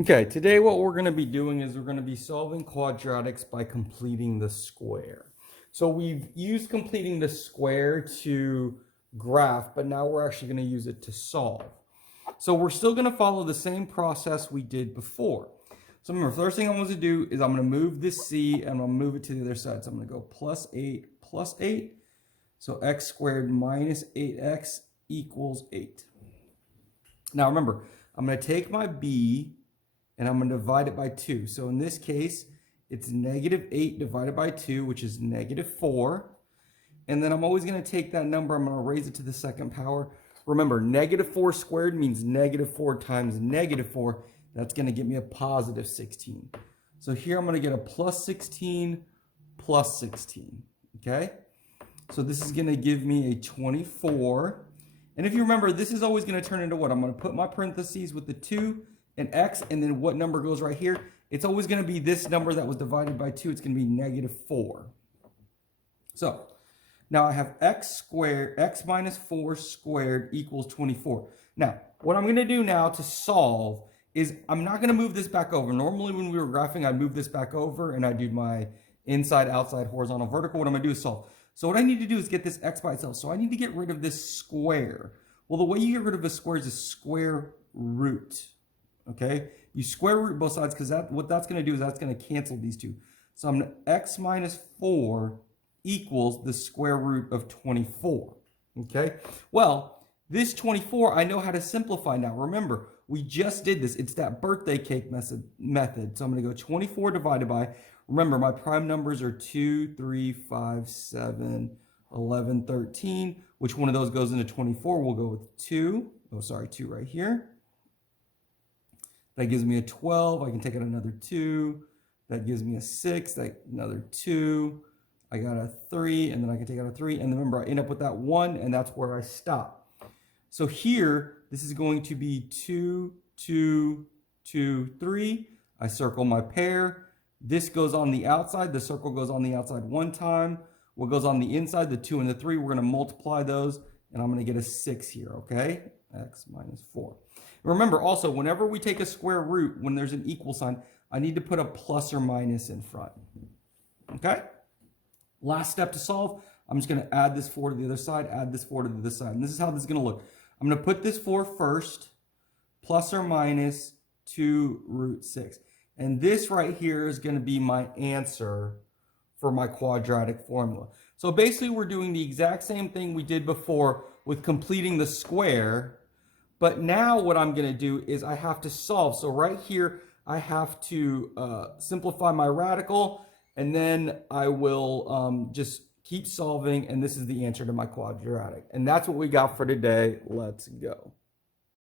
Okay, today what we're going to be doing is we're going to be solving quadratics by completing the square. So we've used completing the square to graph, but now we're actually going to use it to solve. So we're still going to follow the same process we did before. So remember, first thing I'm going to do is I'm going to move this c and I'm going to move it to the other side. So I'm going to go plus 8. So x squared minus 8x equals 8. Now remember, I'm going to take my b and I'm going to divide it by 2. So in this case, it's negative 8 divided by 2, which is negative 4. And then I'm always going to take that number, I'm going to raise it to the second power. Remember, negative 4 squared means negative 4 times negative 4. That's going to give me a positive 16. So here I'm going to get a plus 16 plus 16. Okay? So this is going to give me a 24. And if you remember, this is always going to turn into what? I'm going to put my parentheses with the 2 and x, and then what number goes right here? It's always going to be this number that was divided by 2. It's going to be negative 4. So now I have x minus 4 squared equals 24. Now, what I'm going to do now to solve is I'm not going to move this back over. Normally when we were graphing, I'd move this back over and I'd do my inside, outside, horizontal, vertical. What I'm going to do is solve. So what I need to do is get this x by itself. So I need to get rid of this square. Well, the way you get rid of a square is a square root. Okay, you square root both sides because what that's going to do is that's going to cancel these two. So I'm going to x minus 4 equals the square root of 24. Okay, well, this 24 I know how to simplify now. Remember, we just did this. It's that birthday cake method. So I'm going to go 24 divided by, remember, my prime numbers are 2, 3, 5, 7, 11, 13. Which one of those goes into 24? We'll go with 2. Oh, sorry, 2 right here. That gives me a 12. I can take out another 2. That gives me a 6. Another 2. I got a 3, and then I can take out a 3. And remember, I end up with that 1, and that's where I stop. So here, this is going to be 2, 2, 2, 3. I circle my pair. This goes on the outside. The circle goes on the outside one time. What goes on the inside, the 2 and the 3, we're going to multiply those, and I'm going to get a 6 here, okay? X minus 4. Remember also, whenever we take a square root, when there's an equal sign, I need to put a plus or minus in front. Okay? Last step to solve, I'm just going to add this 4 to the other side, add this 4 to the other side. And this is how this is going to look. I'm going to put this 4 first, plus or minus 2 root 6. And this right here is going to be my answer for my quadratic formula. So basically, we're doing the exact same thing we did before with completing the square. But now what I'm going to do is I have to solve. So right here, I have to simplify my radical, and then I will just keep solving, and this is the answer to my quadratic. And that's what we got for today. Let's go.